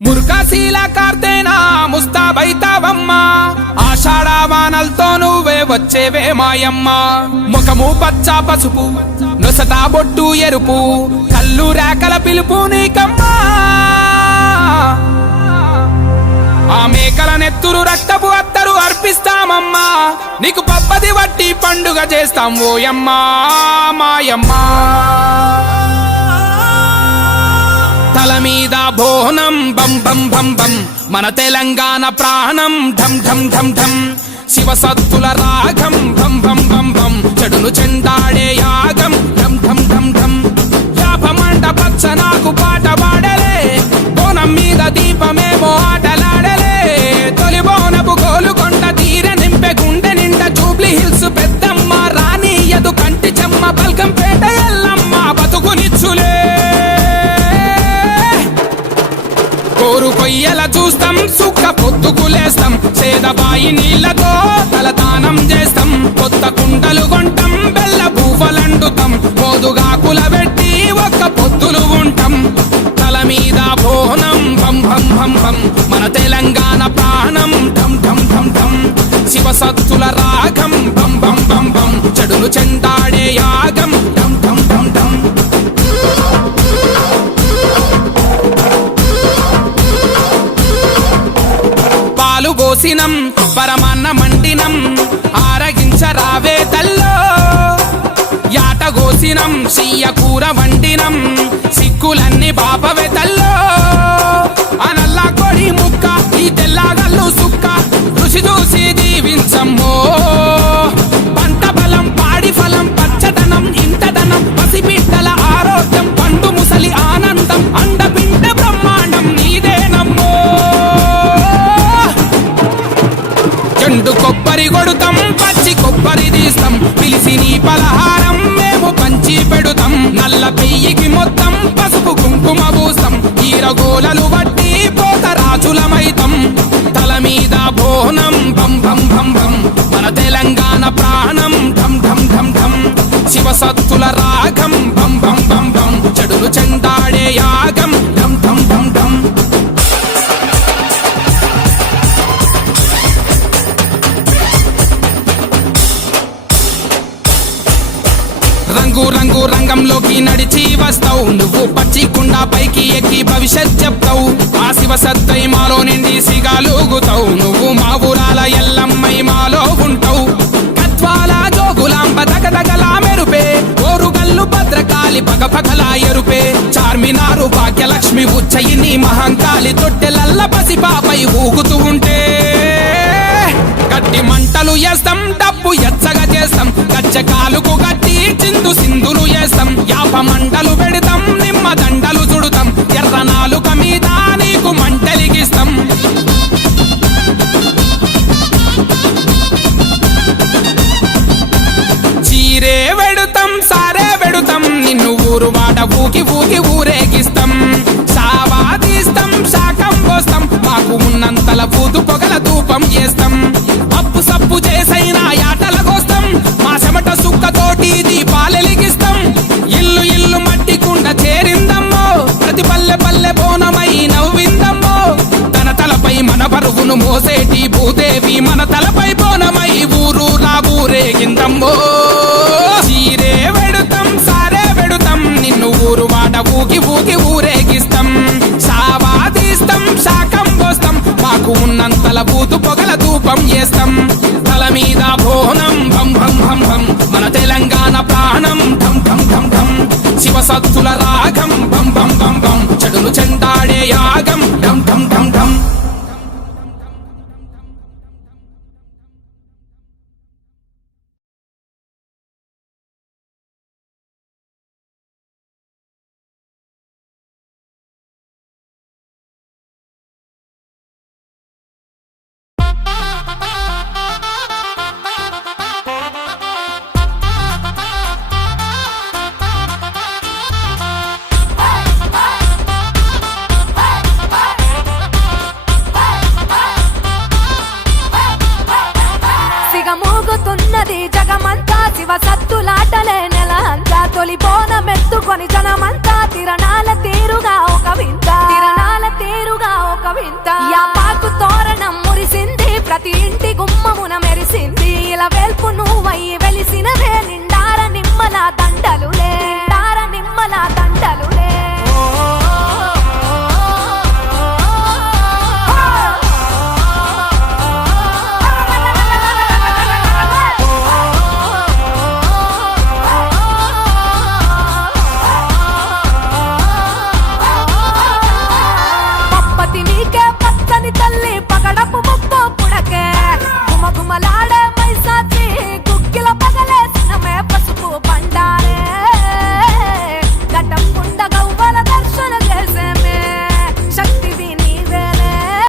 ముర్కాశీల కార్తేనా ముస్తాబైతావమ్మా ఆషాఢవానల్తో నువ్వే వచ్చేవే మాయమ్మ ముఖము పచ్చ పసుపు నొసట బొట్టు ఎరుపు కళ్ళు రేకల పిలుపు నీకమ్మా ఆ మేకల నెత్తురు రక్తపు అత్తరు అర్పిస్తామమ్మా నీకు పబ్బది వట్టి పండుగ చేస్తాం ఓయమ్మా మాయమ్మా తల మీద బోనం బం బం బం బం మన తెలంగాణ ప్రాణం ఢం ఢం ఢం ఢం శివ సత్తుల రాగం బం బం బం బం చెడును చెండాడే యాగం ఢం ఢం ఢం ఢం యాపమంట పచ్చ నాకు పాట పాడలే బోనం మీద దీపమేమో ఆటలాడలే తొలి బోనపు గోలుకొండ తీర నింపె గుండె నిండా జూబ్లీ హిల్స్ పెద్దమ్మ రానియదు కంటి చెమ్మ బల్కంపేట ఎల్లమ్మ బతుకునిచ్చులే కోరు కొయ్యల చూస్తాం సుక్క పొద్దుకులేస్తాం సేదబాయి నీళ్లతో తలదానం చేస్తాం కొత్త కుండలు కొంటాం బెల్ల పూవలండుతాం మోదుగాకుల పెట్టి ఒక్క పొద్దులు ఉంటాం తల మీద బోనం బం బం బం బం మన తెలంగాణ ప్రాణం ఢం ఢం ఢం ఢం శివ సత్తుల రాగం బం బం బం బం చెడును చెండాడే యాగం ఢం ఢం ఢం ఢం పాలు పోసినం పరమాన్న మండినం ఆరగించరావే తల్లో యాట గోసినం సియ్య కూర వండినం సిక్కులన్నీ బాపవే తల్లో అనల్లా కొడి ముక్క ఈ తెల్లగల్లు సుక్క రుచి చూసి దీవించమ్మో పంట బలం పాడి ఫలం పచ్చదనం ఇంటదనం పసిబిడ్డల ఆరోగ్యం పండు ముసలి ఆనందం అండపిండ బ్రహ్మాండం నీదేనమ్మో చెండు కొబ్బరి కొడుతాం పచ్చి కొబ్బరి తీస్తాం పిలిసి నీ పలహారం మేము పంచి పెడుతాం నల్ల పెయ్యికి మొత్తం పసుపు కుంకుమ పూస్తాం ఈరగోలలు బట్టి పోతరాజులమైతం తల మీద బోనం బం బం బం బం మన తెలంగాణ ప్రాణం ఢం ఢం ఢం ఢం శివ సత్తుల రాగం బం బం బం బం చెడులు చెండాడే యాగం ఢం ఢం ఢం ఢం రంగు రంగు రంగంలోకి నడిచి వస్తావు నువ్వు పచ్చి కుండా పైకి ఎక్కి భవిష్యత్ చెప్తావు ఆ శివ సత్తై మాలో నిండి సిగాలుగుతావు నువ్వు మా ఊరాల ఎల్లమ్మై మాలో ఉంటావు కత్వాల జోగులాంబ దగదగలా మెరుపే ఓరుగల్లు భద్రకాళి పగపగలా ఎరుపే చార్మినారు భాగ్యలక్ష్మి ఉజ్జయిని మహంకాళి తొట్టెలల్ల పసిపాపై ఊగుతూ ఉంటే గట్టి మంటలు వేస్తాం డబ్బు ఎచ్చగా చేస్తాం గచ్చకాలుకు గట్టి చిందు సింధులు వేస్తాం యాప మంటలు పెడతాం నిమ్మ దండలు చుడుతాం ఎర్ర నాలుక మీద నీకు మంటలిగిస్తాం చీరే వెడుతాం సారే వెడుతాం నిన్ను ఊరు వాడ ఊకి ఊకి ఊరేగిస్తాం సావా తీస్తాం శాకం పోస్తాం మాకు ఉన్నంతల పూతు పొగల ధూపం చేస్తాం అప్పు సప్పు చేసైనా యాటల కోస్తాం మా చెమట సుక్కతోటి దీపాలెలిగిస్తాం ఇల్లు ఇల్లు మట్టి కుండ చేరిందమ్మో ప్రతి పల్లె పల్లె బోనమై నవ్విందమ్మో తన తలపై మన బరువును మోసేటి భూదేవి మన తలపై బోనమై ఊరు నా ఊరేగిందమ్మో చీరే వెడుతాం సారే వెడుతాం నిన్ను ఊరు వాడ ఊకి ఊకి ఊరేగిస్తాం సావా తీస్తాం శాకం పోస్తాం మాకు ఉన్నంతల బూతు పొగల ధూపం చేస్తాం తల మీద బోనం భం భం భం భం మన తెలంగాణ ప్రాణం ఢం ఢం ఢం ఢం శివ సత్తుల రాగం బం బం బం బం చెడును చెండాడే యాగం ఢం ఢం ఢం ఢం జగమంతా శివ సత్తులాటలే నెల అంతా తొలి బోనమెత్తుకొని జనమంతా తిరణాల తీరుగా ఒక వింత తిరణాల తీరుగా దండాలు